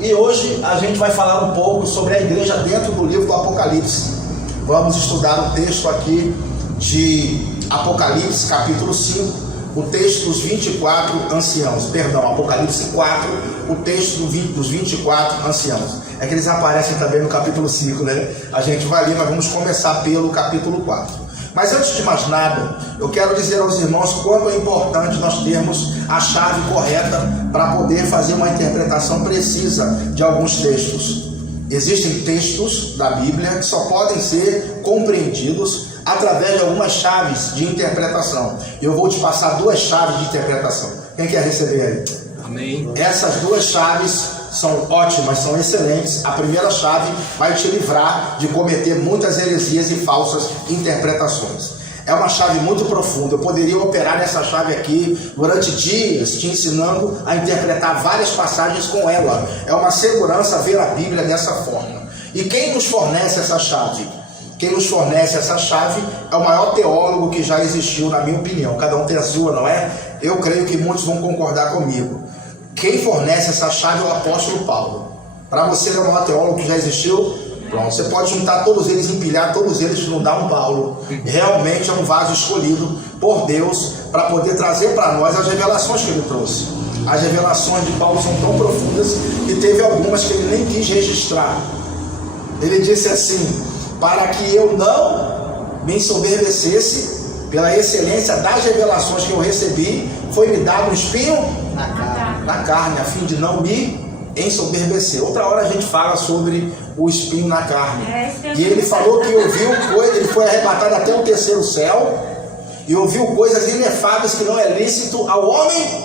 E hoje a gente vai falar um pouco sobre a igreja dentro do livro do Apocalipse. Vamos estudar o texto aqui de Apocalipse, capítulo 5, o texto dos 24 anciãos. Perdão, Apocalipse 4, o texto dos 24 anciãos. É que eles aparecem também no capítulo 5, né? A gente vai ler, mas vamos começar pelo capítulo 4. Mas antes de mais nada, eu quero dizer aos irmãos quanto é importante nós termos a chave correta para poder fazer uma interpretação precisa de alguns textos. Existem textos da Bíblia que só podem ser compreendidos através de algumas chaves de interpretação. Eu vou te passar duas chaves de interpretação. Quem quer receber aí? Amém. Essas duas chaves são ótimas, são excelentes. A primeira chave vai te livrar de cometer muitas heresias e falsas interpretações. É uma chave muito profunda. Eu poderia operar nessa chave aqui durante dias, te ensinando a interpretar várias passagens com ela. É uma segurança ver a Bíblia dessa forma. E quem nos fornece essa chave? Quem nos fornece essa chave é o maior teólogo que já existiu, na minha opinião. Cada um tem a sua, não é? Eu creio que muitos vão concordar comigo. Quem fornece essa chave é o apóstolo Paulo. Para você, ele é o maior teólogo que já existiu. Pronto, você pode juntar todos eles, empilhar todos eles, não dá um Paulo. Realmente é um vaso escolhido por Deus para poder trazer para nós as revelações que ele trouxe. As revelações de Paulo são tão profundas que teve algumas que ele nem quis registrar. Ele disse assim: para que eu não me ensoberbecesse pela excelência das revelações que eu recebi, foi-me dado um espinho na carne, a fim de não me ensoberbecer. Outra hora a gente fala sobre o espinho na carne. E ele falou que ouviu coisas, ele foi arrebatado até o terceiro céu e ouviu coisas inefáveis que não é lícito ao homem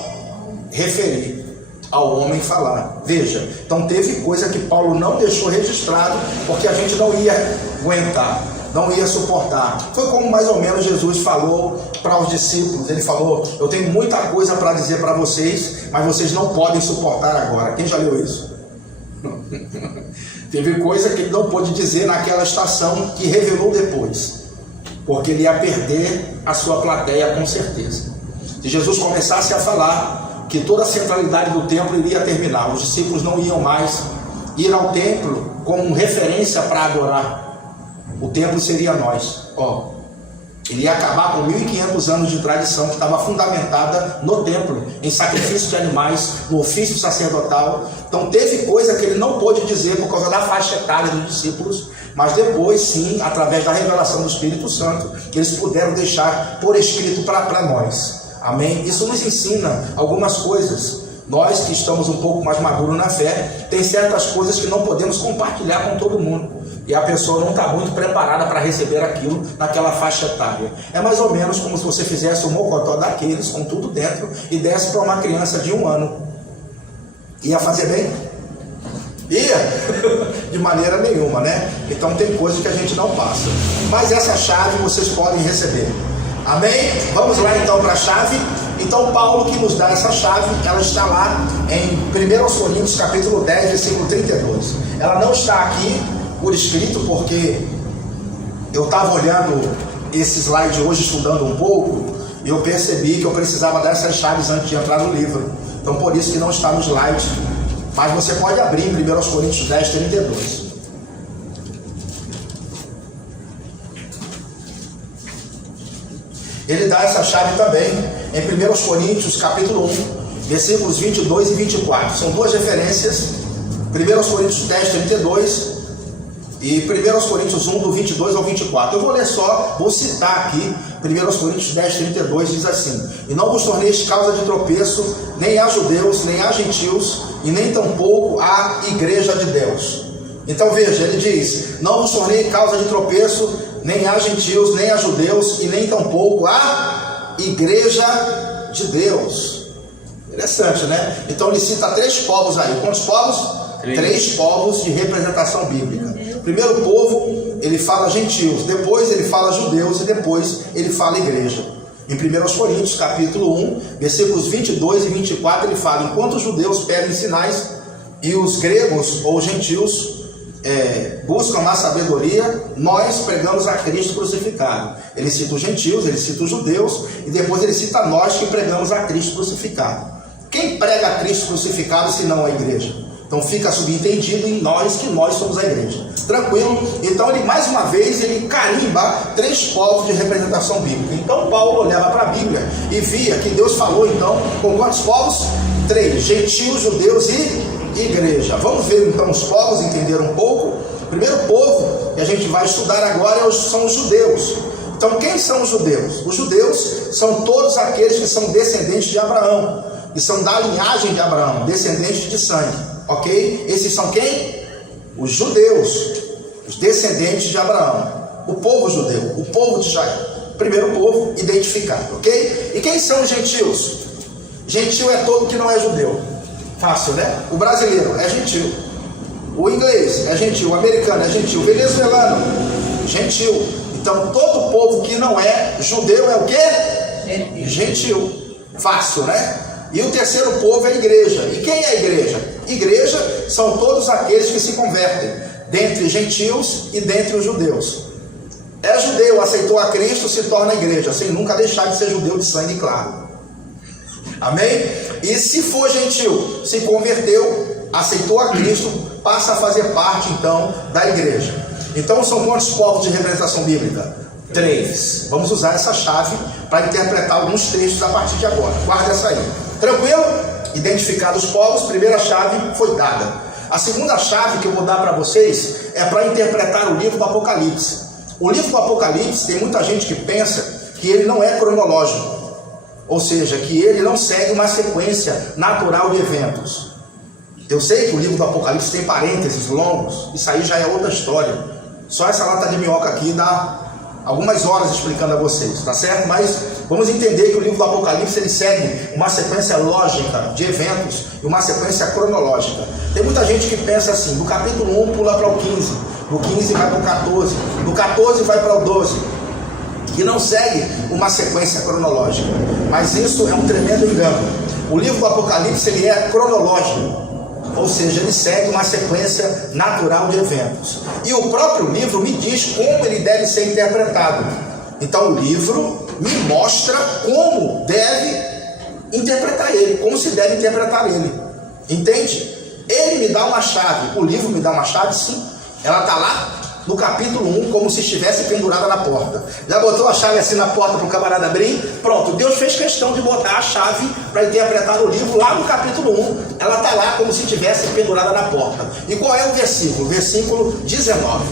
referir, ao homem falar. Veja, então teve coisa que Paulo não deixou registrado porque a gente não ia aguentar, não ia suportar. Foi como mais ou menos Jesus falou para os discípulos. Ele falou: eu tenho muita coisa para dizer para vocês, mas vocês não podem suportar agora. Quem já leu isso? Teve coisa que ele não pôde dizer naquela estação, que revelou depois, porque ele ia perder a sua plateia com certeza. Se Jesus começasse a falar que toda a centralidade do templo iria terminar, os discípulos não iam mais ir ao templo como referência para adorar. O templo seria nós. Ele ia acabar com 1500 anos de tradição que estava fundamentada no templo, em sacrifício de animais, no ofício sacerdotal. Então teve coisa que ele não pôde dizer por causa da faixa etária dos discípulos, mas depois sim, através da revelação do Espírito Santo, eles puderam deixar por escrito para nós. Amém? Isso nos ensina algumas coisas. Nós que estamos um pouco mais maduros na fé, tem certas coisas que não podemos compartilhar com todo mundo. E a pessoa não está muito preparada para receber aquilo naquela faixa etária. É mais ou menos como se você fizesse um mocotó daqueles, com tudo dentro, e desse para uma criança de 1 ano. Ia fazer bem? Ia? De maneira nenhuma, né? Então tem coisas que a gente não passa. Mas essa chave vocês podem receber. Amém? Vamos lá então para a chave. Então Paulo que nos dá essa chave, ela está lá em 1 Coríntios capítulo 10, versículo 32. Ela não está aqui por escrito, porque eu estava olhando esse slide hoje, estudando um pouco, e eu percebi que eu precisava dessas chaves antes de entrar no livro. Então por isso que não está no slide, mas você pode abrir em 1 Coríntios 10, 32. Ele dá essa chave também em 1 Coríntios capítulo 1, versículos 22 e 24. São duas referências, 1 Coríntios 10, 32 e 1 Coríntios 1, do 22 ao 24. Eu vou ler só, vou citar aqui 1 Coríntios 10, 32, diz assim: e não vos torneis causa de tropeço, nem a judeus, nem a gentios, e nem tampouco a igreja de Deus. Então veja, ele diz: não vos tornei causa de tropeço, nem a gentios, nem a judeus, e nem tampouco a igreja de Deus. Interessante, né? Então ele cita 3 povos aí. Quantos povos? 3 povos de representação bíblica. Primeiro povo, ele fala gentios, depois ele fala judeus, e depois ele fala igreja. Em 1 Coríntios capítulo 1, versículos 22 e 24, ele fala: enquanto os judeus pedem sinais, e os gregos ou gentios buscam a sabedoria, nós pregamos a Cristo crucificado. Ele cita os gentios, ele cita os judeus, e depois ele cita nós que pregamos a Cristo crucificado. Quem prega a Cristo crucificado se não a igreja? Então fica subentendido em nós que nós somos a igreja. Tranquilo? Então ele, mais uma vez, ele carimba 3 povos de representação bíblica. Então Paulo olhava para a Bíblia e via que Deus falou então com quantos povos? 3, gentios, judeus e igreja. Vamos ver então os povos, entender um pouco. O primeiro povo que a gente vai estudar agora são os judeus. Então quem são os judeus? Os judeus são todos aqueles que são descendentes de Abraão, que são da linhagem de Abraão, descendentes de sangue. Ok? Esses são quem? Os judeus, os descendentes de Abraão, o povo judeu, o povo de Israel. Primeiro povo identificado, ok? E quem são os gentios? Gentio é todo que não é judeu. Fácil, né? O brasileiro é gentio, o inglês é gentio, o americano é gentio, o venezuelano, gentio. Então todo povo que não é judeu é o quê? Gentio. Fácil, né? E o terceiro povo é a igreja. E quem é a igreja? Igreja são todos aqueles que se convertem, dentre gentios e dentre os judeus. É judeu, aceitou a Cristo, se torna igreja, sem nunca deixar de ser judeu de sangue claro. Amém? E se for gentil, se converteu, aceitou a Cristo, passa a fazer parte então da igreja. Então são quantos povos de representação bíblica? 3. Vamos usar essa chave para interpretar alguns textos a partir de agora. Guarda essa aí. Tranquilo? Identificados os povos, primeira chave foi dada. A segunda chave que eu vou dar para vocês é para interpretar o livro do Apocalipse. O livro do Apocalipse, tem muita gente que pensa que ele não é cronológico, ou seja, que ele não segue uma sequência natural de eventos. Eu sei que o livro do Apocalipse tem parênteses longos, isso aí já é outra história. Só essa lata de minhoca aqui dá algumas horas explicando a vocês, tá certo? Mas vamos entender que o livro do Apocalipse ele segue uma sequência lógica de eventos e uma sequência cronológica. Tem muita gente que pensa assim, do capítulo 1 pula para o 15, do 15 vai para o 14, do 14 vai para o 12, e não segue uma sequência cronológica. Mas isso é um tremendo engano. O livro do Apocalipse ele é cronológico, ou seja, ele segue uma sequência natural de eventos. E o próprio livro me diz como ele deve ser interpretado. Então o livro me mostra como deve interpretar ele, como se deve interpretar ele. Entende? Ele me dá uma chave, o livro me dá uma chave, sim. Ela está lá no capítulo 1, como se estivesse pendurada na porta. Já botou a chave assim na porta para o camarada abrir? Pronto, Deus fez questão de botar a chave para interpretar o livro lá no capítulo 1. Ela está lá como se estivesse pendurada na porta. E qual é o versículo? Versículo 19.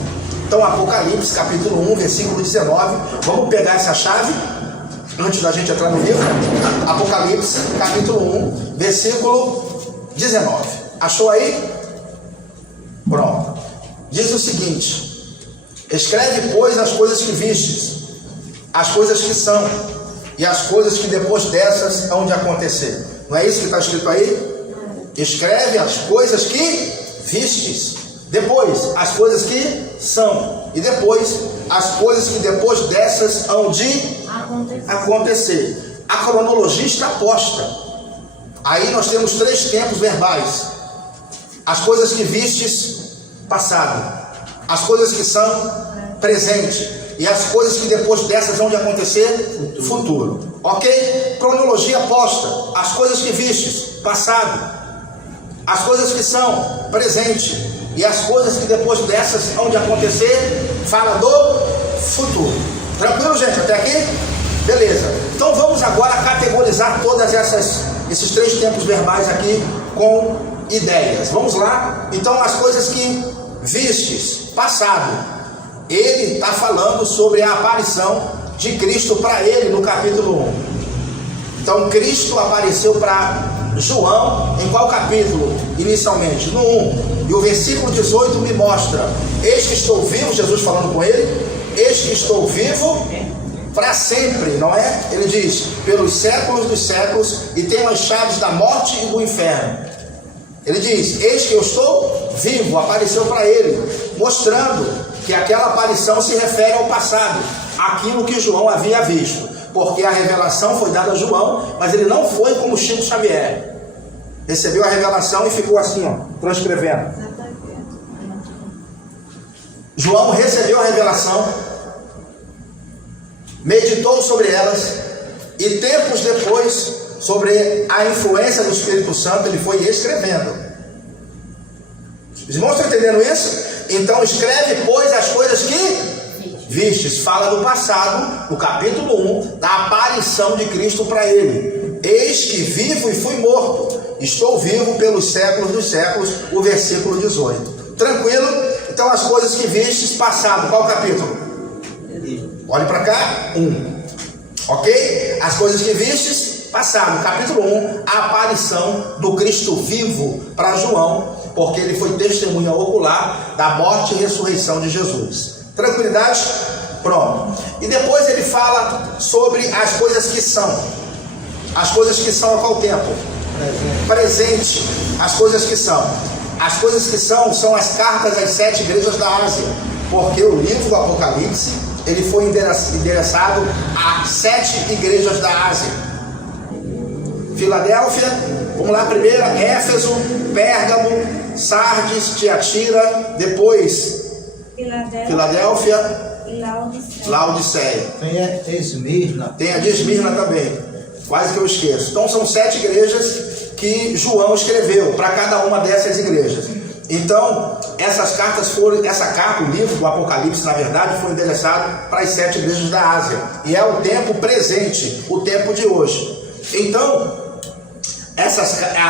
Então, Apocalipse, capítulo 1, versículo 19. Vamos pegar essa chave, antes da gente entrar no livro. Apocalipse, capítulo 1, versículo 19. Achou aí? Pronto. Diz o seguinte: escreve, pois, as coisas que vistes, as coisas que são, e as coisas que depois dessas hão de acontecer. Não é isso que está escrito aí? Escreve as coisas que vistes, depois as coisas que são, e depois as coisas que depois dessas hão de acontecer. A cronologia está posta. Aí nós temos 3 tempos verbais: as coisas que vistes, passado; as coisas que são, presente; e as coisas que depois dessas vão de acontecer, futuro. Ok? Cronologia posta: as coisas que vistes, passado; as coisas que são, presente; e as coisas que depois dessas vão de acontecer, fala do futuro. Tranquilo, gente? Até aqui? Beleza. Então vamos agora categorizar todas esses 3 tempos verbais aqui com ideias. Vamos lá? Então, as coisas que vistes, passado. Ele está falando sobre a aparição de Cristo para ele no capítulo 1. Então Cristo apareceu para João em qual capítulo? Inicialmente no 1. E o versículo 18 me mostra: eis que estou vivo, Jesus falando com ele, eis que estou vivo para sempre, não é? Ele diz, pelos séculos dos séculos, e tenho as chaves da morte e do inferno. Ele diz, eis que eu estou vivo, apareceu para ele, mostrando que aquela aparição se refere ao passado, aquilo que João havia visto, porque a revelação foi dada a João, mas ele não foi como Chico Xavier, recebeu a revelação e ficou assim, ó, transcrevendo. João recebeu a revelação, meditou sobre elas, e tempos depois, sobre a influência do Espírito Santo, ele foi escrevendo. Os irmãos estão entendendo isso? Então escreve, pois, as coisas que vistes. Fala do passado, no capítulo 1, da aparição de Cristo para ele. Eis que vivo e fui morto, estou vivo pelos séculos dos séculos, o versículo 18. Tranquilo? Então as coisas que vistes, passado. Qual capítulo? Olhe para cá, 1. Ok? As coisas que vistes, passado. Capítulo 1, a aparição do Cristo vivo para João, porque ele foi testemunha ocular da morte e ressurreição de Jesus. Tranquilidade? Pronto. E depois ele fala sobre as coisas que são. As coisas que são a qual tempo? Presente. As coisas que são. As coisas que são as cartas às 7 igrejas da Ásia. Porque o livro do Apocalipse, ele foi endereçado a 7 igrejas da Ásia. Filadélfia, vamos lá, primeira, Éfeso, Pérgamo, Sardes, Tiatira, depois Filadélfia e Laodiceia. Tem Esmirna. Tem a de Esmirna também, quase que eu esqueço. Então são 7 igrejas que João escreveu para cada uma dessas igrejas. Então essa carta, o livro do Apocalipse, na verdade, foi endereçado para as 7 igrejas da Ásia. E é o tempo presente, o tempo de hoje. Então,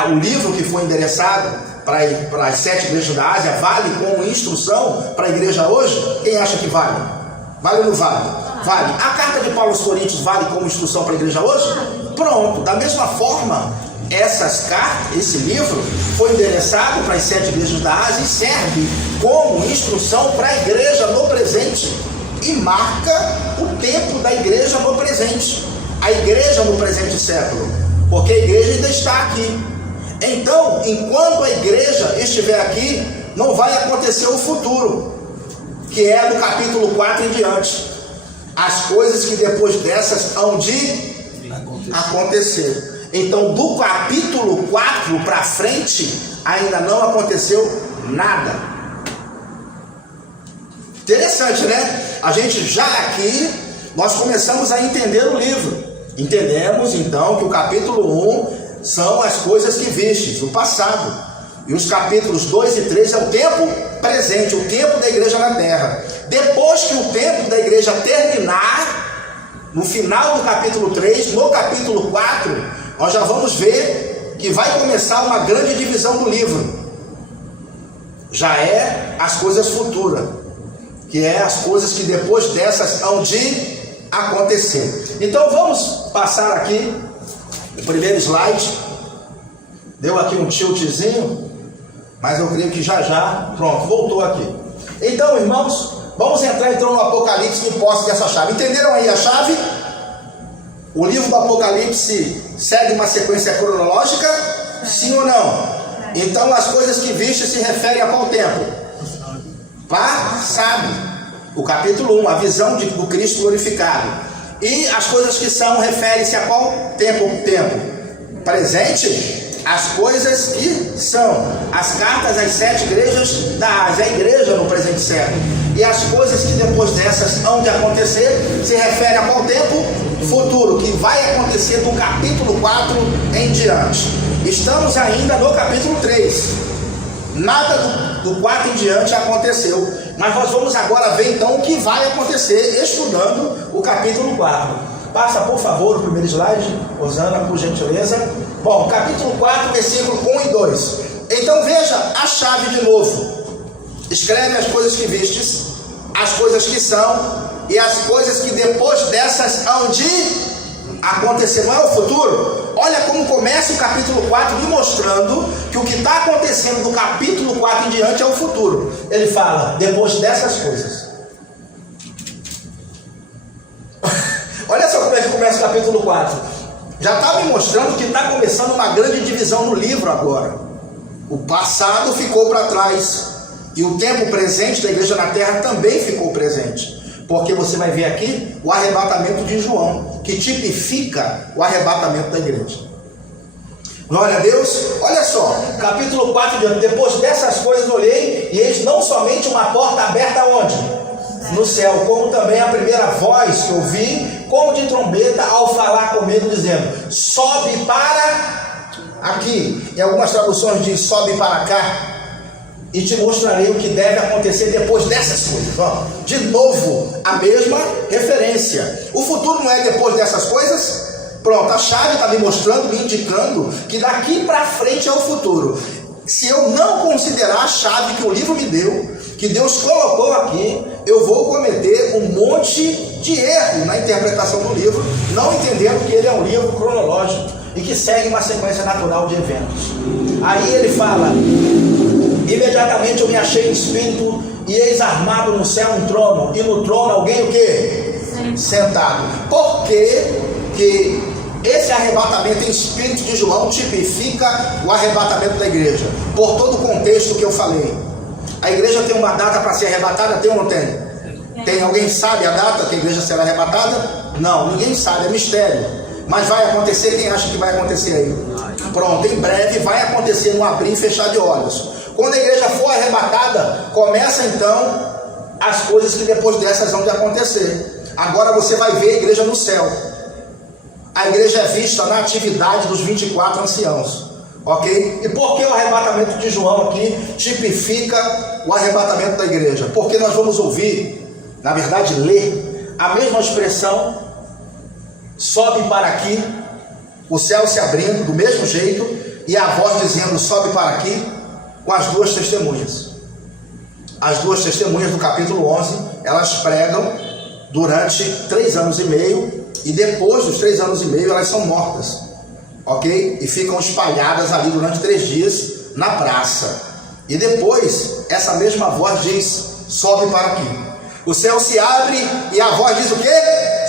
o livro que foi endereçado para as 7 igrejas da Ásia vale como instrução para a igreja hoje? Quem acha que vale? Vale ou não vale? Vale. A carta de Paulo aos Coríntios vale como instrução para a igreja hoje? Pronto. Da mesma forma, esse livro foi endereçado para as 7 igrejas da Ásia e serve como instrução para a igreja no presente e marca o tempo da igreja no presente, a igreja no presente século, porque a igreja ainda está aqui. Então, enquanto a igreja estiver aqui, não vai acontecer o futuro, que é do capítulo 4 em diante. As coisas que depois dessas hão de acontecer. Então, do capítulo 4 para frente, ainda não aconteceu nada. Interessante, né? A gente já aqui, nós começamos a entender o livro. Entendemos, então, que o capítulo 1 são as coisas que vistes, o passado. E os capítulos 2 e 3 é o tempo presente, o tempo da igreja na terra. Depois que o tempo da igreja terminar, no final do capítulo 3, no capítulo 4, nós já vamos ver que vai começar uma grande divisão do livro. Já é as coisas futuras, que é as coisas que depois dessas hão de acontecer. Então vamos passar aqui o primeiro slide. Deu aqui um tiltzinho, mas eu creio que já, pronto, voltou aqui. Então, irmãos, vamos entrar então no Apocalipse em posse dessa chave. Entenderam aí a chave? O livro do Apocalipse segue uma sequência cronológica? Sim ou não? Então as coisas que viste se referem a qual tempo? Passado. O capítulo 1, a visão do Cristo glorificado. E as coisas que são referem-se a qual tempo? Presente. As coisas que são as cartas às 7 igrejas da Ásia, a igreja no presente século. E as coisas que depois dessas hão de acontecer se refere a qual tempo? Futuro, que vai acontecer do capítulo 4 em diante. Estamos ainda no capítulo 3. Nada do 4 em diante aconteceu. Mas nós vamos agora ver então o que vai acontecer estudando o capítulo 4. Passa, por favor, o primeiro slide, Rosana, por gentileza. Bom, capítulo 4, versículo 1 e 2. Então veja a chave de novo. Escreve as coisas que vistes, as coisas que são e as coisas que depois dessas hão de acontecer. Não é o futuro? Olha como começa o capítulo 4 me mostrando que o que está acontecendo do capítulo 4 em diante é o futuro. Ele fala, depois dessas coisas. Olha só como é que começa o capítulo 4. Já está me mostrando que está começando uma grande divisão no livro agora. O passado ficou para trás. E o tempo presente da igreja na terra também ficou presente. Porque você vai ver aqui o arrebatamento de João, que tipifica o arrebatamento da igreja. Glória a Deus. Olha só, capítulo 4, depois dessas coisas olhei, e eis não somente uma porta aberta onde? No céu, como também a primeira voz que eu ouvi, como de trombeta, ao falar comigo, dizendo, sobe para aqui. Em algumas traduções diz, sobe para cá. e te mostrarei o que deve acontecer depois dessas coisas. Ó, de novo, a mesma referência. O futuro não é depois dessas coisas? Pronto, a chave está me mostrando, me indicando que daqui para frente é o futuro. Se eu não considerar a chave que o livro me deu, que Deus colocou aqui, eu vou cometer um monte de erro na interpretação do livro, não entendendo que ele é um livro cronológico e que segue uma sequência natural de eventos. Aí ele fala: imediatamente eu me achei em espírito, e eis armado no céu um trono, e no trono alguém o quê? Sentado. Por que esse arrebatamento em espírito de João tipifica o arrebatamento da igreja? Por todo o contexto que eu falei. A igreja tem uma data para ser arrebatada? Tem ou não tem? Tem. Alguém sabe a data que a igreja será arrebatada? Não, ninguém sabe, é mistério. Mas vai acontecer. Quem acha que vai acontecer aí? Pronto, em breve vai acontecer um abrir e fechar de olhos. Quando a igreja for arrebatada, começa então as coisas que depois dessas vão de acontecer. Agora você vai ver a igreja no céu. A igreja é vista na atividade dos 24 anciãos, ok? E por que o arrebatamento de João aqui tipifica o arrebatamento da igreja? Porque nós vamos ouvir, na verdade ler, a mesma expressão: sobe para aqui, o céu se abrindo do mesmo jeito, e a voz dizendo sobe para aqui, com as duas testemunhas. As duas testemunhas do capítulo 11, elas pregam durante 3 anos e meio, e depois dos 3 anos e meio elas são mortas, ok? E ficam espalhadas ali durante 3 dias na praça. E depois essa mesma voz diz sobe para aqui. O céu se abre e a voz diz o quê?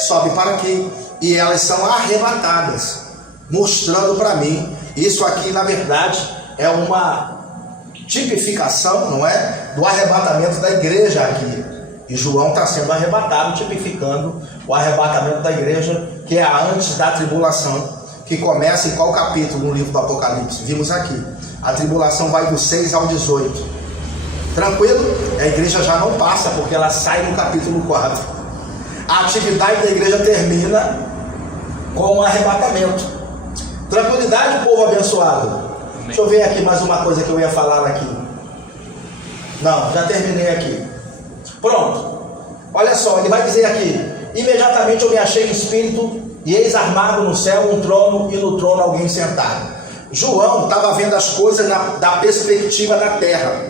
Sobe para aqui. E elas são arrebatadas, mostrando para mim, isso aqui na verdade é uma tipificação, não é? Do arrebatamento da igreja aqui. E João está sendo arrebatado, tipificando o arrebatamento da igreja, que é a antes da tribulação, que começa em qual capítulo no livro do Apocalipse? Vimos aqui. A tribulação vai do 6 ao 18. Tranquilo? A igreja já não passa, porque ela sai no capítulo 4. A atividade da igreja termina com o arrebatamento. Tranquilidade, povo abençoado? Amém. Deixa eu ver aqui mais uma coisa que eu ia falar aqui. Não, já terminei aqui. Pronto, olha só, ele vai dizer aqui: imediatamente eu me achei em espírito, e eis armado no céu um trono, e no trono alguém sentado. João estava vendo as coisas da perspectiva da terra.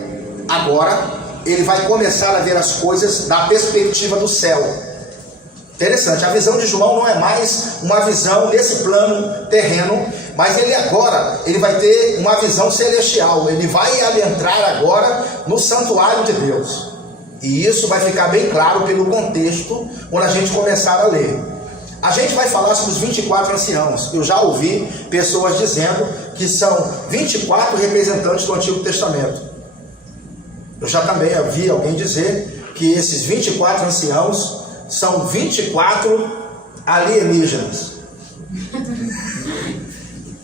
Agora ele vai começar a ver as coisas da perspectiva do céu. Interessante, a visão de João não é mais uma visão desse plano terreno, mas ele vai ter uma visão celestial. Ele vai adentrar agora no santuário de Deus. E isso vai ficar bem claro pelo contexto quando a gente começar a ler. A gente vai falar sobre os 24 anciãos. Eu já ouvi pessoas dizendo que são 24 representantes do Antigo Testamento. Eu já também ouvi alguém dizer que esses 24 anciãos são 24 alienígenas.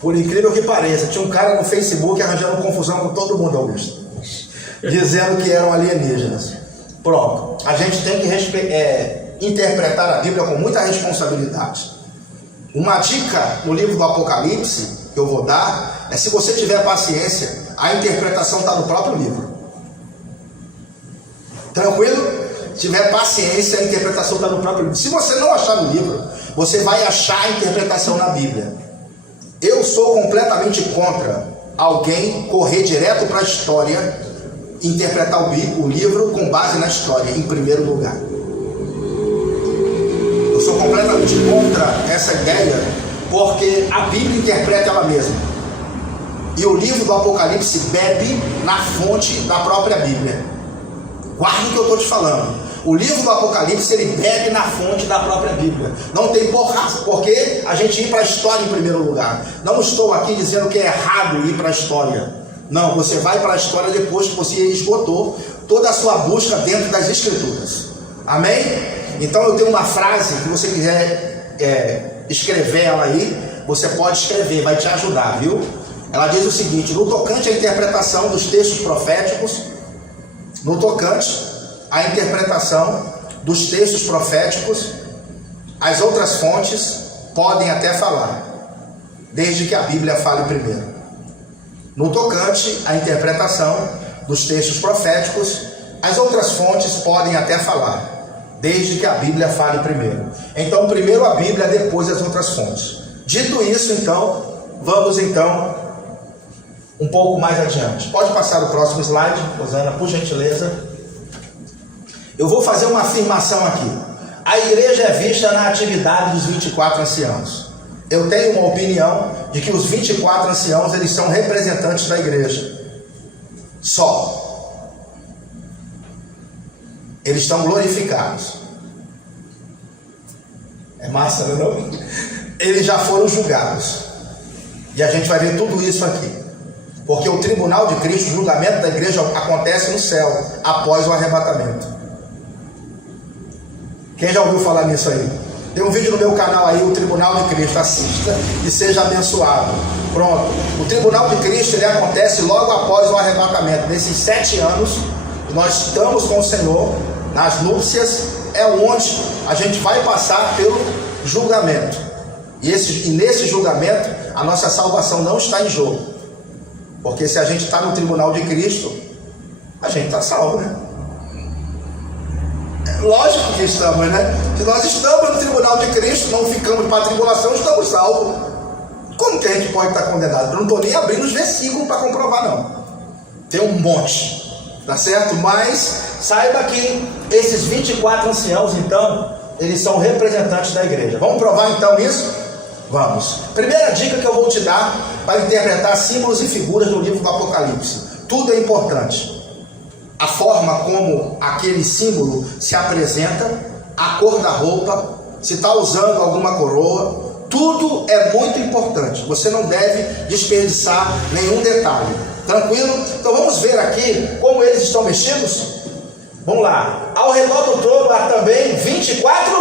Por incrível que pareça, tinha um cara no Facebook arranjando confusão com todo mundo, Augusto, dizendo que eram alienígenas. Pronto, a gente tem que interpretar a Bíblia com muita responsabilidade. Uma dica no livro do Apocalipse que eu vou dar é: se você tiver paciência, a interpretação está no próprio livro. Tranquilo? Se tiver paciência, a interpretação está no próprio livro. Se você não achar no livro, você vai achar a interpretação na Bíblia. Eu sou completamente contra alguém correr direto para a história, interpretar o livro com base na história, em primeiro lugar. Eu sou completamente contra essa ideia, porque a Bíblia interpreta ela mesma. E o livro do Apocalipse bebe na fonte da própria Bíblia. Guarda o que eu estou te falando. O livro do Apocalipse, ele bebe na fonte da própria Bíblia. Não tem por que a gente ir para a história em primeiro lugar. Não estou aqui dizendo que é errado ir para a história. Não, você vai para a história depois que você esgotou toda a sua busca dentro das Escrituras. Amém? Então eu tenho uma frase que você quiser escrever ela aí, você pode escrever, vai te ajudar, viu? Ela diz o seguinte: no tocante à interpretação dos textos proféticos, as outras fontes podem até falar, desde que a Bíblia fale primeiro. No tocante à interpretação dos textos proféticos, as outras fontes podem até falar, desde que a Bíblia fale primeiro. Então, primeiro a Bíblia, depois as outras fontes. Dito isso, então, vamos então um pouco mais adiante. Pode passar o próximo slide, Rosana, por gentileza. Eu vou fazer uma afirmação aqui. A igreja é vista na atividade dos 24 anciãos. Eu tenho uma opinião de que os 24 anciãos, eles são representantes da igreja. Só. Eles estão glorificados. É massa, não? Eles já foram julgados. E a gente vai ver tudo isso aqui. Porque o tribunal de Cristo, o julgamento da igreja, acontece no céu, após o arrebatamento. Quem já ouviu falar nisso aí? Tem um vídeo no meu canal aí, o Tribunal de Cristo. Assista e seja abençoado. Pronto. O Tribunal de Cristo, ele acontece logo após o arrebatamento. Nesses 7 anos, nós estamos com o Senhor, nas núpcias, é onde a gente vai passar pelo julgamento. E nesse julgamento, a nossa salvação não está em jogo. Porque se a gente está no Tribunal de Cristo, a gente está salvo, né? Lógico que estamos, né? Se nós estamos no Tribunal de Cristo, não ficamos para a tribulação, estamos salvos. Como que a gente pode estar condenado? Eu não estou nem abrindo os versículos para comprovar, não. Tem um monte, tá certo? Mas saiba que esses 24 anciãos, então, eles são representantes da igreja. Vamos provar então isso? Vamos. Primeira dica que eu vou te dar para interpretar símbolos e figuras do livro do Apocalipse. Tudo é importante. A forma como aquele símbolo se apresenta, a cor da roupa, se está usando alguma coroa, tudo é muito importante. Você não deve desperdiçar nenhum detalhe. Tranquilo? Então vamos ver aqui como eles estão vestidos? Vamos lá. Ao redor do trono há também 24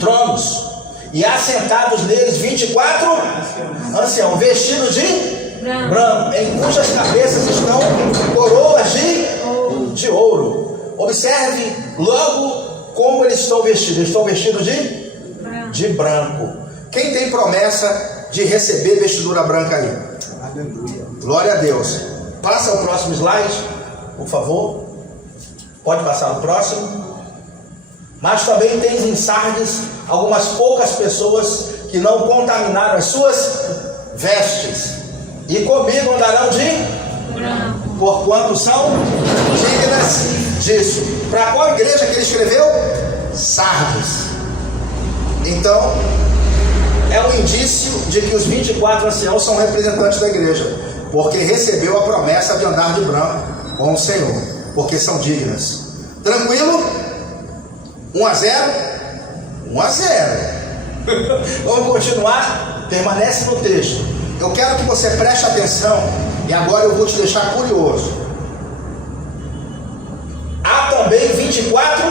tronos. E assentados neles 24 anciãos, vestidos de branco, em cujas cabeças estão coroas de ouro. Observe logo como eles estão vestidos. Eles estão vestidos de branco. Quem tem promessa de receber vestidura branca aí? Aleluia. Glória a Deus. Passa o próximo slide, por favor. Pode passar o próximo. Mas também tens em Sardes algumas poucas pessoas que não contaminaram as suas vestes, e comigo andarão de branco, porquanto são dignas disso. Para qual igreja que ele escreveu? Sardes. Então, é um indício de que os 24 anciãos são representantes da igreja, porque recebeu a promessa de andar de branco com o Senhor, porque são dignas. Tranquilo? 1-0? 1-0. Vamos continuar? Permanece no texto. Eu quero que você preste atenção, e agora eu vou te deixar curioso. Há também 24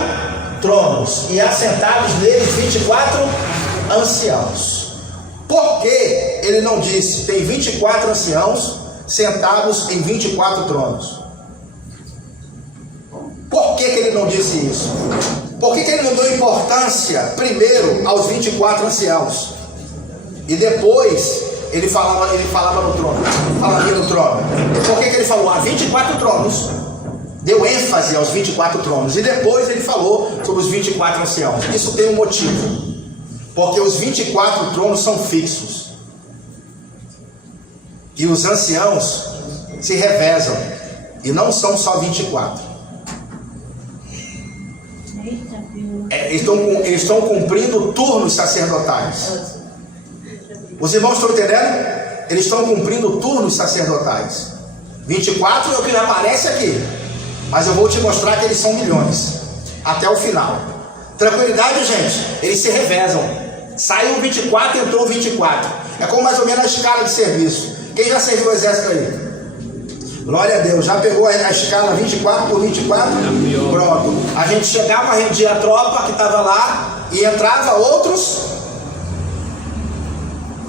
tronos, e assentados neles 24 anciãos. Por que ele não disse tem 24 anciãos sentados em 24 tronos? Por que ele não disse isso? Por que ele não deu importância primeiro aos 24 anciãos? E depois ele falava no trono. Falaria no trono. Por que ele falou? Há 24 tronos. Deu ênfase aos 24 tronos. E depois ele falou sobre os 24 anciãos. Isso tem um motivo. Porque os 24 tronos são fixos. E os anciãos se revezam. E não são só 24. Eles estão cumprindo turnos sacerdotais. Os irmãos estão entendendo? Eles estão cumprindo turnos sacerdotais. 24 é o que aparece aqui, mas eu vou te mostrar que eles são milhões até o final. Tranquilidade, gente? Eles se revezam. Saiu 24, entrou 24. É como mais ou menos a escala de serviço. Quem já serviu o exército aí? Glória a Deus, já pegou a escala 24 por 24? Pronto. A gente chegava, rendia a tropa que estava lá e entrava outros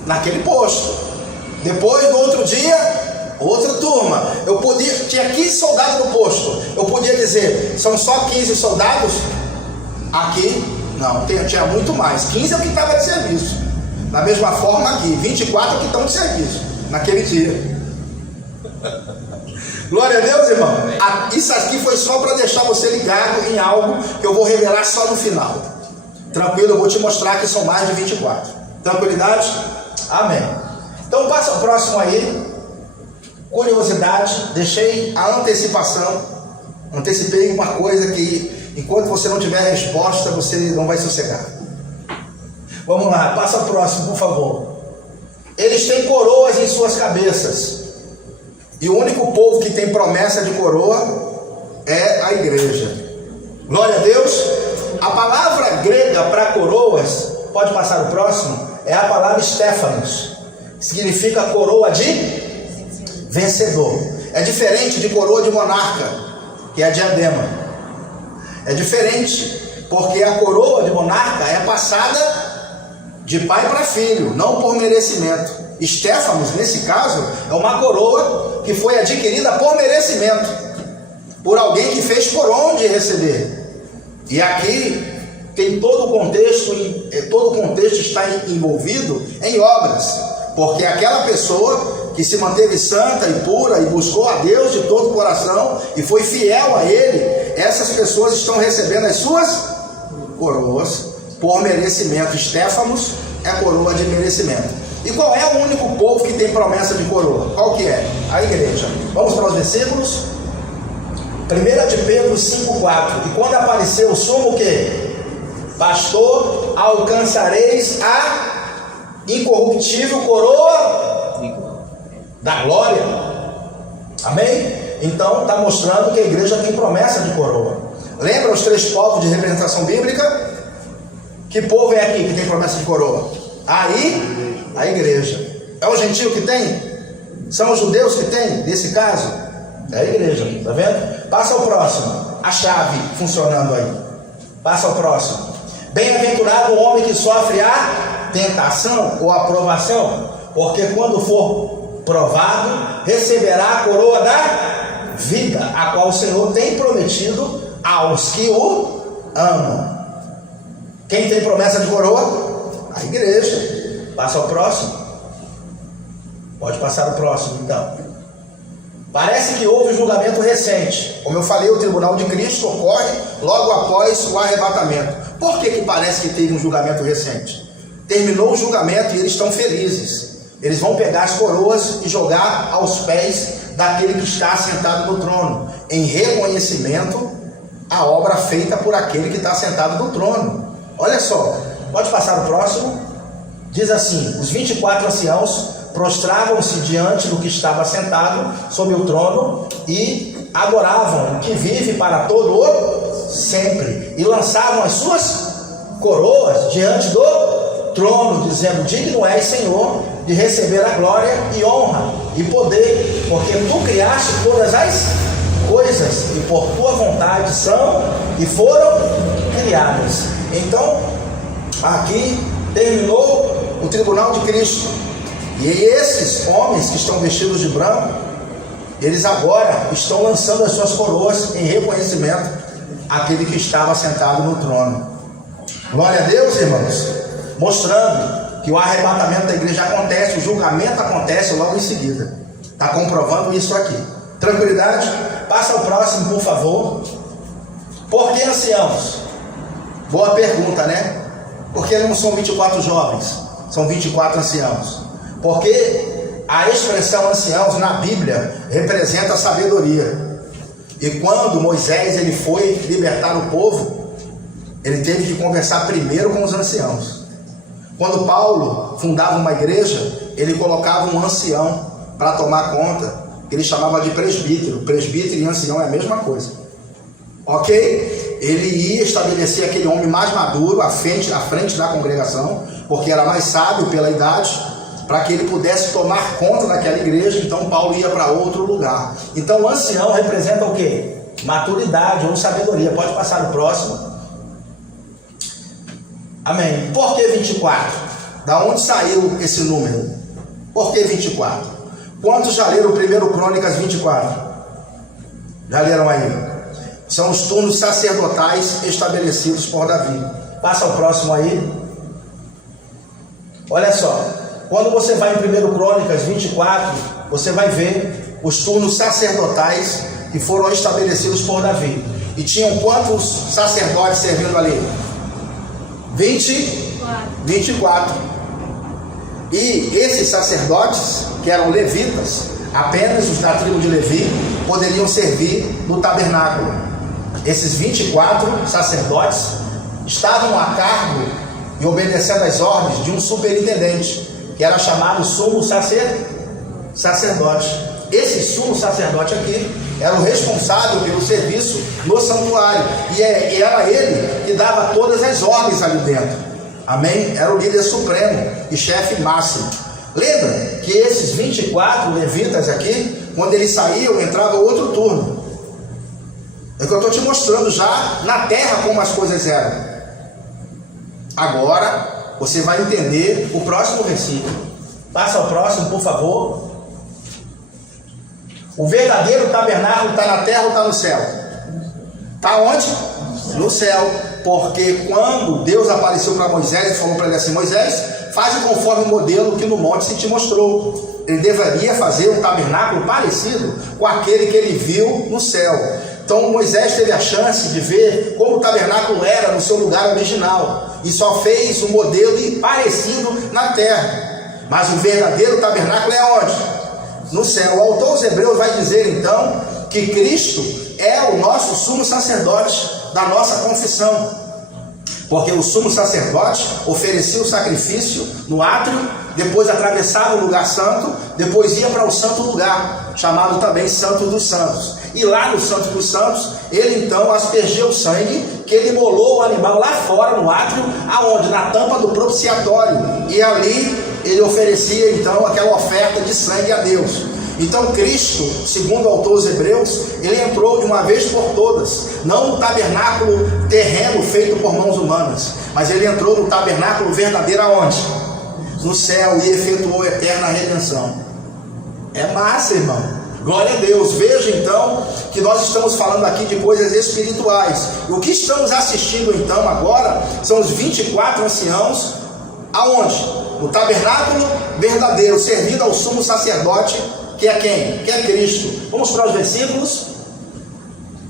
naquele posto. Depois, no outro dia, outra turma. Tinha 15 soldados no posto. Eu podia dizer, são só 15 soldados? Aqui, não, tinha muito mais. 15 é o que estava de serviço. Da mesma forma aqui, 24 é o que estão de serviço naquele dia. Glória a Deus, irmão. Isso aqui foi só para deixar você ligado em algo que eu vou revelar só no final. Tranquilo, eu vou te mostrar que são mais de 24. Tranquilidade? Amém. Então passa o próximo aí. Curiosidade, deixei a antecipação. Antecipei uma coisa que enquanto você não tiver resposta, você não vai sossegar. Vamos lá, passa o próximo, por favor. Eles têm coroas em suas cabeças. E o único povo que tem promessa de coroa é a igreja. Glória a Deus. A palavra grega para coroas, pode passar o próximo, é a palavra Stéphanos. Significa coroa de vencedor. É diferente de coroa de monarca, que é a diadema. É diferente, porque a coroa de monarca é passada de pai para filho, não por merecimento. Stéphanos, nesse caso, é uma coroa que foi adquirida por merecimento, por alguém que fez por onde receber. E aqui tem todo o contexto está envolvido em obras, porque aquela pessoa que se manteve santa e pura e buscou a Deus de todo o coração e foi fiel a Ele, essas pessoas estão recebendo as suas coroas por merecimento. Stéphanos é coroa de merecimento. E qual é o único povo que tem promessa de coroa? Qual que é? A igreja. Vamos para os versículos. 1 de Pedro 5,4. E quando apareceu o sumo o quê? Pastor, alcançareis a incorruptível coroa da glória. Amém? Então está mostrando que a igreja tem promessa de coroa. Lembra os 3 povos de representação bíblica? Que povo é aqui que tem promessa de coroa? Aí, a igreja. É o gentio que tem? São os judeus que tem, nesse caso? É a igreja, tá vendo? Passa ao próximo. A chave funcionando aí. Passa ao próximo. Bem-aventurado o homem que sofre a tentação ou a provação, porque quando for provado, receberá a coroa da vida, a qual o Senhor tem prometido aos que o amam. Quem tem promessa de coroa? A igreja. Passa ao próximo. Pode passar o próximo, então. Parece que houve um julgamento recente. Como eu falei, o tribunal de Cristo ocorre logo após o arrebatamento. Por que parece que teve um julgamento recente? Terminou o julgamento e eles estão felizes. Eles vão pegar as coroas e jogar aos pés daquele que está sentado no trono, em reconhecimento à obra feita por aquele que está sentado no trono. Olha só, pode passar o próximo. Diz assim: os 24 anciãos prostravam-se diante do que estava sentado sobre o trono e adoravam o que vive para todo o sempre, e lançavam as suas coroas diante do trono, dizendo: digno és, Senhor, de receber a glória e honra e poder, porque tu criaste todas as coisas e por tua vontade são e foram criadas. Então, aqui terminou o tribunal de Cristo. E esses homens que estão vestidos de branco, eles agora estão lançando as suas coroas em reconhecimento àquele que estava sentado no trono. Glória a Deus, irmãos. Mostrando que o arrebatamento da igreja acontece, o julgamento acontece logo em seguida. Está comprovando isso aqui. Tranquilidade? Passa ao próximo, por favor. Por que anciãos? Boa pergunta, né? Por que não são 24 jovens? São 24 anciãos. Porque a expressão anciãos na Bíblia representa a sabedoria. E quando Moisés ele foi libertar o povo, ele teve que conversar primeiro com os anciãos. Quando Paulo fundava uma igreja, ele colocava um ancião para tomar conta, que ele chamava de presbítero. Presbítero e ancião é a mesma coisa. Ok? Ele ia estabelecer aquele homem mais maduro à frente da congregação, porque era mais sábio pela idade, para que ele pudesse tomar conta daquela igreja. Então Paulo ia para outro lugar. Então o ancião representa o quê? Maturidade ou sabedoria. Pode passar o próximo. Amém. Por que 24? Da onde saiu esse número? Por que 24? Quantos já leram o 1 Crônicas 24? Já leram aí? São os turnos sacerdotais estabelecidos por Davi. Passa o próximo aí. Olha só. Quando você vai em 1 Crônicas 24, você vai ver os turnos sacerdotais que foram estabelecidos por Davi. E tinham quantos sacerdotes servindo ali? 24. E esses sacerdotes, que eram levitas, apenas os da tribo de Levi, poderiam servir no tabernáculo. Esses 24 sacerdotes estavam a cargo e obedecendo às ordens de um superintendente, que era chamado sumo sacerdote. Esse sumo sacerdote aqui era o responsável pelo serviço no santuário, e era ele que dava todas as ordens ali dentro. Amém? Era o líder supremo e chefe máximo. Lembra que esses 24 levitas aqui, quando eles saíam, entrava outro turno. É o que eu estou te mostrando já na terra como as coisas eram. Agora você vai entender o próximo versículo. Passa ao próximo, por favor. O verdadeiro tabernáculo está na terra ou está no céu? Está onde? No céu. Porque quando Deus apareceu para Moisés e falou para ele assim: Moisés, faz conforme o modelo que no monte se te mostrou. Ele deveria fazer um tabernáculo parecido com aquele que ele viu no céu. Então Moisés teve a chance de ver como o tabernáculo era no seu lugar original, e só fez um modelo parecido na terra. Mas o verdadeiro tabernáculo é onde? No céu. O autor aos Hebreus vai dizer então que Cristo é o nosso sumo sacerdote da nossa confissão, porque o sumo sacerdote oferecia o sacrifício no átrio, depois atravessava o lugar santo, depois ia para o santo lugar, chamado também Santo dos Santos, e lá no Santo dos Santos, ele então aspergia o sangue, que ele molou o animal lá fora no átrio, aonde? Na tampa do propiciatório, e ali ele oferecia então aquela oferta de sangue a Deus. Então Cristo, segundo o autor dos Hebreus, ele entrou de uma vez por todas, não no tabernáculo terreno feito por mãos humanas, mas ele entrou no tabernáculo verdadeiro aonde? No céu, e efetuou a eterna redenção. É massa, irmão. Glória a Deus. Veja então que nós estamos falando aqui de coisas espirituais. E o que estamos assistindo então agora são os 24 anciãos aonde? No tabernáculo verdadeiro, servindo ao sumo sacerdote, que é quem? Que é Cristo. Vamos para os versículos.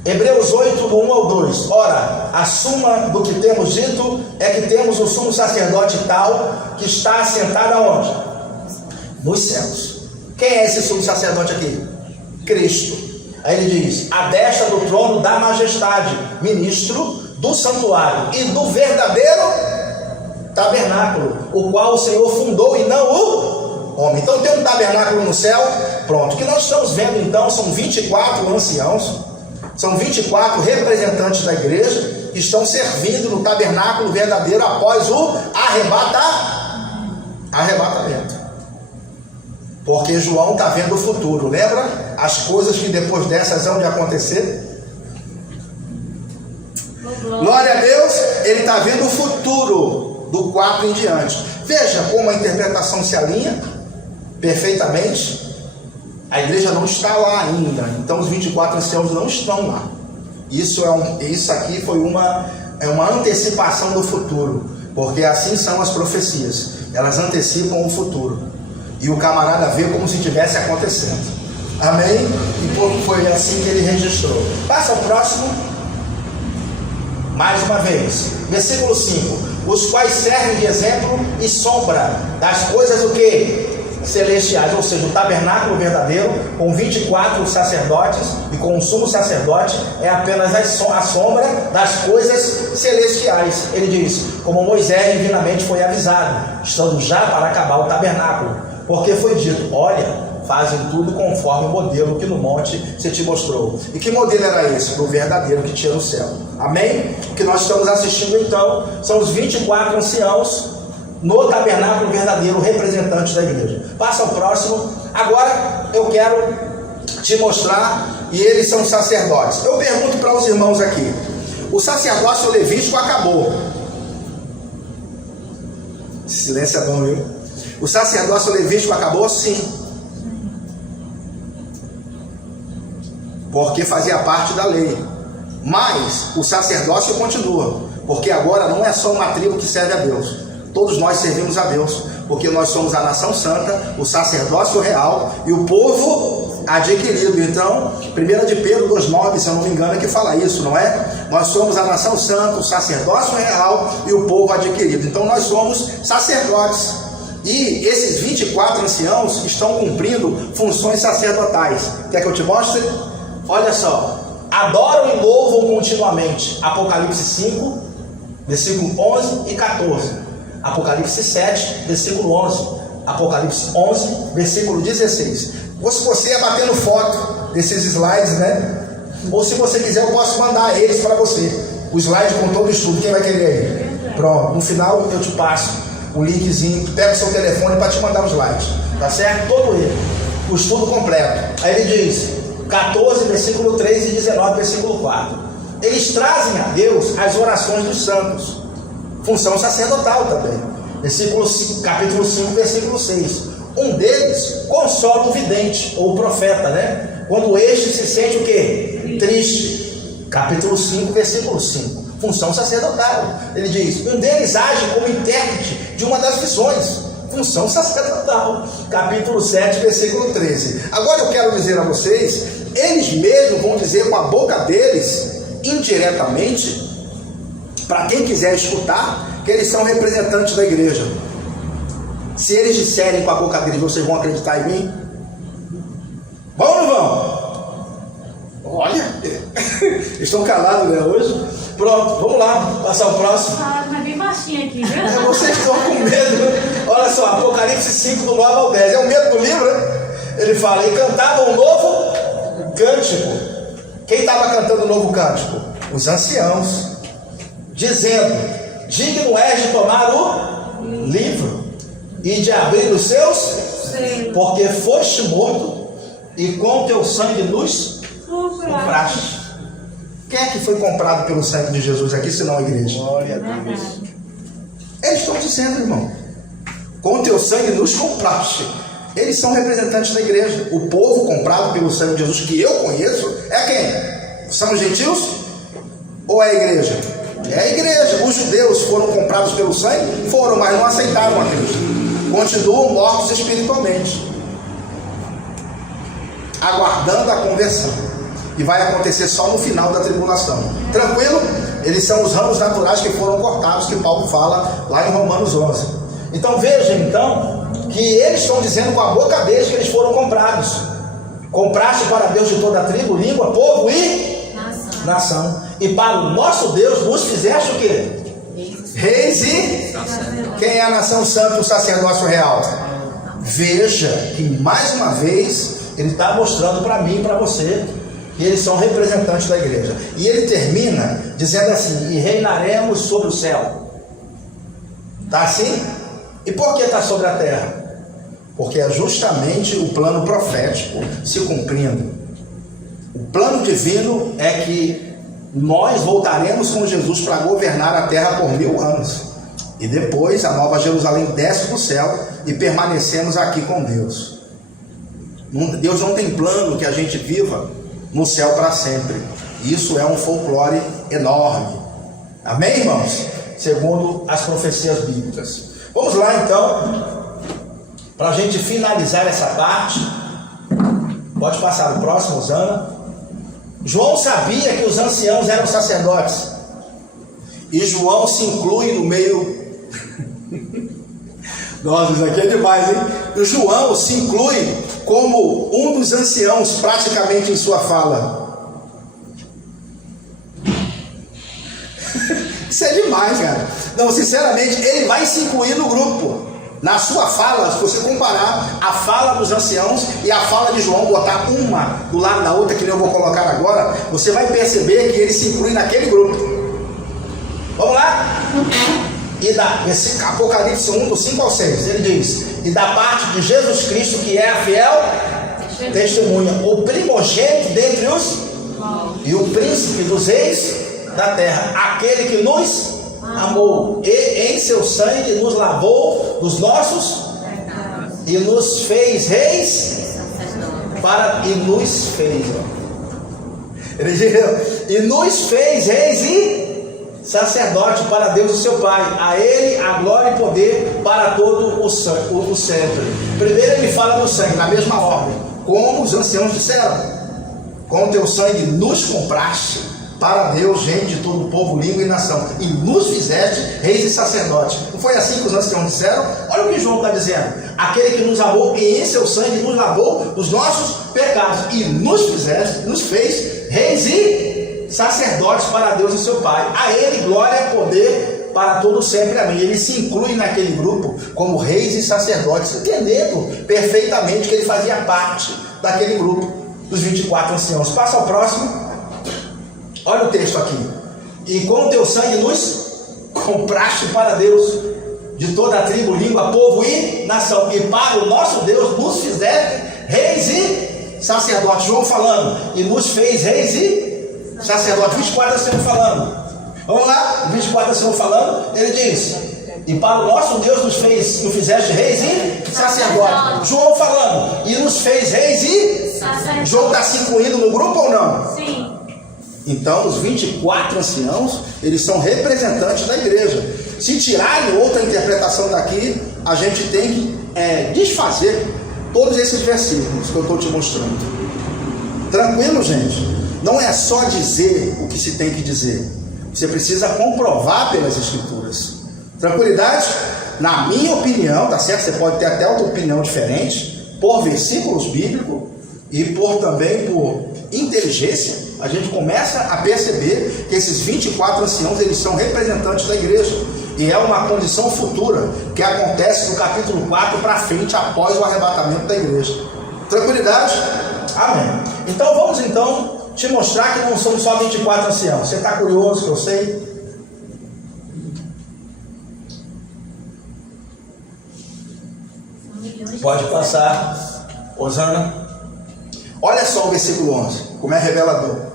Hebreus 8, do 1 ao 2. Ora, a suma do que temos dito é que temos um sumo sacerdote tal, que está assentado aonde? Nos céus. Quem é esse sumo sacerdote aqui? Cristo. Aí ele diz: à destra do trono da majestade, ministro do santuário e do verdadeiro tabernáculo, o qual o Senhor fundou e não o homem. Então tem um tabernáculo no céu. Pronto. O que nós estamos vendo então são 24 anciãos, são 24 representantes da igreja que estão servindo no tabernáculo verdadeiro após o arrebatamento. Porque João está vendo o futuro, lembra? As coisas que depois dessas vão de acontecer. Glória a Deus, ele está vendo o futuro do 4 em diante. Veja como a interpretação se alinha perfeitamente. A igreja não está lá ainda, então os 24 anciãos não estão lá. Isso aqui foi uma antecipação do futuro, porque assim são as profecias, elas antecipam o futuro, e o camarada vê como se estivesse acontecendo. Amém? E foi assim que ele registrou. Passa ao próximo. Mais uma vez, versículo 5: os quais servem de exemplo e sombra das coisas o que? Celestiais, ou seja, o tabernáculo verdadeiro com 24 sacerdotes e com o sumo sacerdote é apenas a sombra das coisas celestiais. Ele diz: como Moisés divinamente foi avisado, estando já para acabar o tabernáculo, porque foi dito: olha, fazem tudo conforme o modelo que no monte se te mostrou. E que modelo era esse? O verdadeiro que tinha no céu. Amém? O que nós estamos assistindo então são os 24 anciãos no tabernáculo verdadeiro, representantes da igreja. Passa ao próximo. Agora eu quero te mostrar, e eles são sacerdotes. Eu pergunto para os irmãos aqui: o sacerdócio levítico acabou? Silêncio é bom, viu? O sacerdócio levítico acabou? Sim, porque fazia parte da lei. Mas o sacerdócio continua, porque agora não é só uma tribo que serve a Deus. Todos nós servimos a Deus, porque nós somos a nação santa, o sacerdócio real e o povo adquirido. Então, 1 de Pedro 2,9, se eu não me engano, é que fala isso, não é? Nós somos a nação santa, o sacerdócio real e o povo adquirido. Então nós somos sacerdotes. E esses 24 anciãos estão cumprindo funções sacerdotais. Quer que eu te mostre? Olha só. Adoram e louvam continuamente. Apocalipse 5, versículo 11 e 14. Apocalipse 7, versículo 11. Apocalipse 11, versículo 16. Se você é batendo foto desses slides, né? Ou se você quiser, eu posso mandar eles para você. O slide com todo o estudo. Quem vai querer aí? Pronto. No final eu te passo o linkzinho. Pega o seu telefone para te mandar o slide. Tá certo? Todo ele. O estudo completo. Aí ele diz 14, versículo 3 e 19, versículo 4. Eles trazem a Deus as orações dos santos. Função sacerdotal também. Capítulo 5, versículo 6. Um deles consola o vidente, ou o profeta, né? Quando este se sente o quê? Triste. Capítulo 5, versículo 5. Função sacerdotal. Ele diz, um deles age como intérprete de uma das visões. Função sacerdotal. Capítulo 7, versículo 13. Agora eu quero dizer a vocês, eles mesmos vão dizer com a boca deles, indiretamente, para quem quiser escutar, que eles são representantes da igreja. Se eles disserem com a boca deles, vocês vão acreditar em mim? Vão ou não vão? Olha, estão calados, né, hoje? Pronto, vamos lá, passar o próximo. Ah, mas bem baixinho aqui, viu? Vocês estão com medo. Olha só, Apocalipse 5, do 9 ao 10. É o medo do livro, né? Ele fala, e cantava um novo cântico. Quem estava cantando o novo cântico? Os anciãos, dizendo, digno és de tomar o livro e de abrir os seus, porque foste morto e com teu sangue nos compraste. Quem é que foi comprado pelo sangue de Jesus aqui, senão a igreja? Glória a Deus. Eles estão dizendo, irmão, com teu sangue nos compraste. Eles são representantes da igreja. O povo comprado pelo sangue de Jesus, que eu conheço, é quem? São os gentios? Ou é a igreja? É a igreja. Os judeus foram comprados pelo sangue? Foram, mas não aceitaram a Cristo. Continuam mortos espiritualmente, aguardando a conversão. E vai acontecer só no final da tribulação. Tranquilo? Eles são os ramos naturais que foram cortados, que Paulo fala lá em Romanos 11. Então vejam então que eles estão dizendo com a boca deles que eles foram comprados. Compraste para Deus de toda a tribo, língua, povo e nação. E para o nosso Deus nos fizeste o quê? Reis e... Quem é a nação santa e o sacerdócio real? Veja que mais uma vez ele está mostrando para mim e para você que eles são representantes da igreja. E ele termina dizendo assim, e reinaremos sobre o céu. Está assim? E por que está sobre a terra? Porque é justamente o plano profético se cumprindo. O plano divino é que nós voltaremos com Jesus para governar a terra por 1000 anos. E depois a Nova Jerusalém desce do céu e permanecemos aqui com Deus. Deus não tem plano que a gente viva no céu para sempre. Isso é um folclore enorme. Amém, irmãos? Segundo as profecias bíblicas. Vamos lá então, para a gente finalizar essa parte. Pode passar o próximo, Osana. João sabia que os anciãos eram sacerdotes. E João se inclui no meio. Nossa, isso aqui é demais, hein? O João se inclui como um dos anciãos praticamente em sua fala. Isso é demais, cara. Não, sinceramente, ele vai se incluir no grupo. Na sua fala, se você comparar a fala dos anciãos e a fala de João, botar uma do lado da outra, que eu vou colocar agora, você vai perceber que ele se inclui naquele grupo. Vamos lá? Esse Apocalipse 1, do 5 ao 6, ele diz, e da parte de Jesus Cristo, que é a fiel testemunha, o primogênito dentre os e o príncipe dos reis da terra, aquele que nos amou e em seu sangue nos lavou dos nossos e nos fez reis e nos fez reis e sacerdote para Deus e seu Pai. A ele a glória e poder para todo o sempre. Primeiro ele fala do sangue, na mesma ordem, como os anciãos disseram: com o teu sangue nos compraste para Deus gente de todo o povo, língua e nação, e nos fizeste reis e sacerdotes. Não foi assim que os anciãos disseram? Olha o que João está dizendo: aquele que nos amou e em seu sangue nos lavou dos nossos pecados e nos fez reis e sacerdotes para Deus e seu Pai. A ele glória e poder para todo sempre. Amém. Ele se inclui naquele grupo como reis e sacerdotes, entendendo perfeitamente que ele fazia parte daquele grupo dos 24 anciãos. Passa ao próximo. Olha o texto aqui: e com o teu sangue nos compraste para Deus de toda a tribo, língua, povo e nação, e para o nosso Deus nos fizeste reis e sacerdotes. João falando, e nos fez reis e sacerdotes. 24 anciãos falando. Vamos lá, 24 anciãos falando. Ele diz: e para o nosso Deus nos fizeste reis e sacerdotes. João falando, e nos fez reis e sacerdotes. João está se incluindo no grupo ou não? Sim. Então os 24 anciãos, eles são representantes da igreja. Se tirarem outra interpretação daqui, a gente tem que desfazer todos esses versículos que eu estou te mostrando. Tranquilo, gente? Não é só dizer o que se tem que dizer, você precisa comprovar pelas escrituras. Tranquilidade? Na minha opinião, tá certo? Você pode ter até outra opinião diferente, por versículos bíblicos e também por inteligência, a gente começa a perceber que esses 24 anciãos, eles são representantes da igreja, e é uma condição futura que acontece do capítulo 4 para frente, após o arrebatamento da igreja. Tranquilidade? Amém. Então vamos te mostrar que não somos só 24 anciãos. Você está curioso, que eu sei? Pode passar, Osana. Olha só o versículo 11, como é revelador.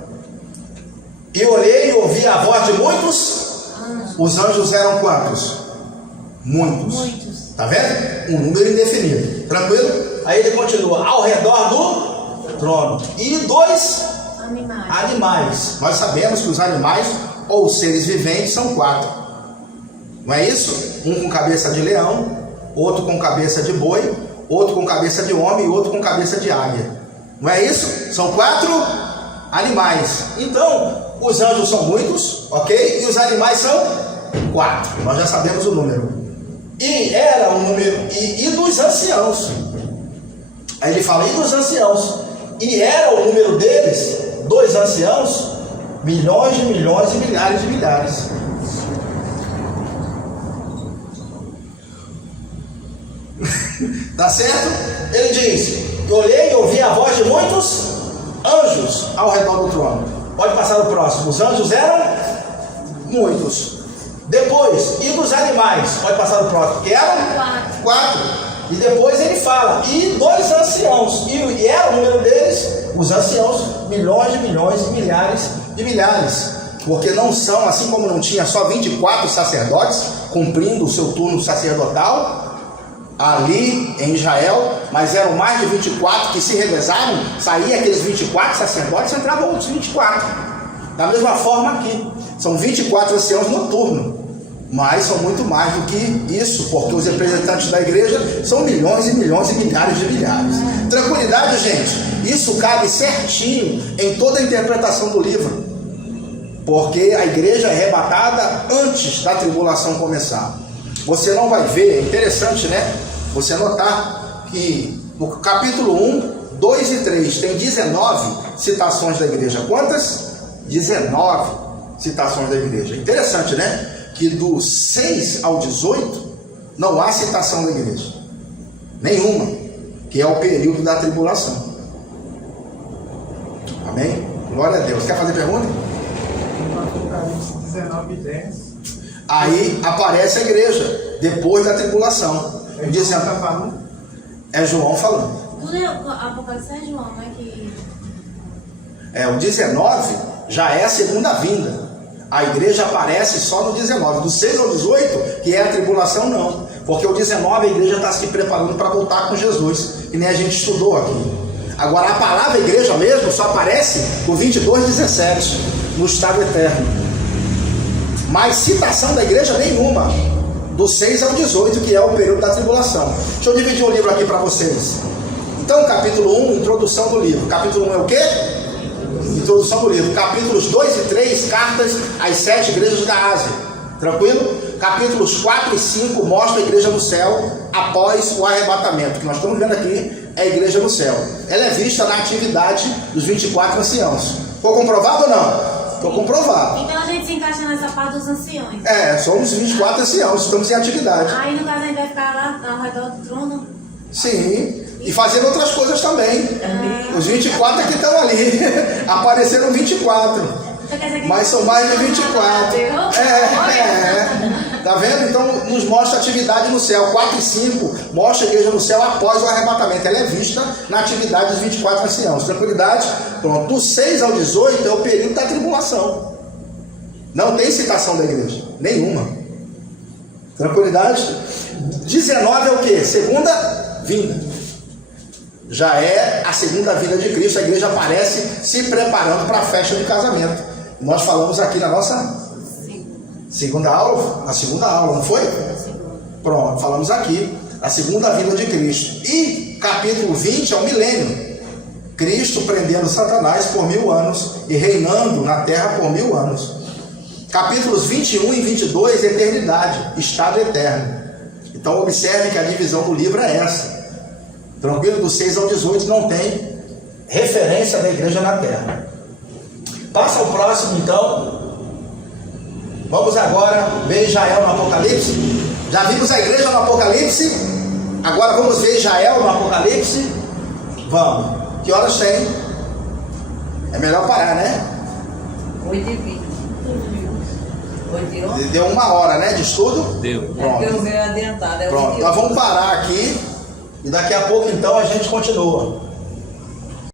E olhei e ouvi a voz de muitos. Os anjos eram quantos? Muitos. Tá vendo? Um número indefinido. Tranquilo? Aí ele continua: ao redor do trono. E 2 animais. Nós sabemos que os animais ou seres viventes são 4. Não é isso? Um com cabeça de leão, outro com cabeça de boi, outro com cabeça de homem e outro com cabeça de águia. Não é isso? São 4 animais. Então, os anjos são muitos, ok? E os animais são 4. Nós já sabemos o número. E era o número, e dos anciãos. Aí ele fala, e dos anciãos. E era o número deles, dos anciãos, milhões de milhões e milhares de milhares. Tá certo? Ele diz: olhei e ouvi a voz de muitos anjos ao redor do trono. Pode passar o próximo. Os anjos eram muitos. Depois, e dos animais? Pode passar o próximo. Que eram 4. E depois ele fala, e 2 anciãos. E era o número deles, os anciãos, milhões de milhões e milhares de milhares. Porque não são, assim como não tinha só 24 sacerdotes cumprindo o seu turno sacerdotal ali em Israel, mas eram mais de 24 que se revezaram. Saía aqueles 24 sacerdotes, entravam outros 24. Da mesma forma aqui, são 24 anciãos no turno, mas são muito mais do que isso, porque os representantes da igreja são milhões e milhões e milhares de milhares. Tranquilidade, gente? Isso cabe certinho em toda a interpretação do livro, porque a igreja é arrebatada antes da tribulação começar. Você não vai ver, é interessante, né? Você notar que no capítulo 1, 2 e 3 tem 19 citações da igreja. Quantas? 19 citações da igreja. Interessante, né? Que do 6 ao 18 não há citação da igreja nenhuma, que é o período da tribulação. Amém? Glória a Deus. Quer fazer pergunta? Apocalipse 19 e 10. Aí aparece a igreja depois da tribulação. É João falando. Tudo é Apocalipse é João, né? O 19 já é a segunda vinda. A igreja aparece só no 19. Do 6 ao 18, que é a tribulação, não. Porque o 19 a igreja está se preparando para voltar com Jesus, que nem a gente estudou aqui. Agora a palavra igreja mesmo só aparece no 22:17, no estado eterno. mas citação da igreja nenhuma, do 6 ao 18, que é o período da tribulação. Deixa eu dividir o livro aqui para vocês. Então, capítulo 1, introdução do livro. Capítulo 1 é o quê? Introdução do livro. Capítulos 2 e 3, cartas às 7 igrejas da Ásia. Tranquilo? Capítulos 4 e 5 mostra a igreja no céu após o arrebatamento. O que nós estamos vendo aqui é a igreja no céu. Ela é vista na atividade dos 24 anciãos. Ficou comprovado ou não? Ficou comprovado. Então a gente se encaixa nessa parte dos anciões. Somos 24 anciãos, estamos em atividade. Aí no caso a gente vai ficar lá ao redor do trono. Sim, e fazendo outras coisas também. Os 24 é que estão ali. Apareceram 24. Então, quer dizer que Mas são mais de 24. Tá vendo? Então nos mostra a atividade no céu. 4 e 5 mostra a igreja no céu após o arrebatamento. Ela é vista na atividade dos 24 anciãos. Tranquilidade? Pronto. Do 6 ao 18 é o período da tribulação. Não tem citação da igreja. Nenhuma. Tranquilidade? 19 é o que? Segunda vinda. Já é a segunda vinda de Cristo. A igreja aparece se preparando para a festa de casamento. Nós falamos aqui na nossa segunda aula. A segunda aula, não foi? Pronto, falamos aqui. A segunda vinda de Cristo. E capítulo 20 é o milênio. Cristo prendendo Satanás por 1000 anos e reinando na terra por 1000 anos. Capítulos 21 e 22, eternidade, estado eterno. Então observe que a divisão do livro é essa. Tranquilo? Do 6 ao 18 não tem referência da igreja na terra. Passa ao próximo então. Vamos agora ver Israel no Apocalipse. Já vimos a igreja no Apocalipse. Agora vamos ver Israel no Apocalipse. Vamos. Que horas tem? É melhor parar, né? 8h20. 8h11? Deu 1 hora, né, de estudo? Deu. É porque eu veio adiantado. Pronto, nós vamos parar aqui e daqui a pouco então a gente continua.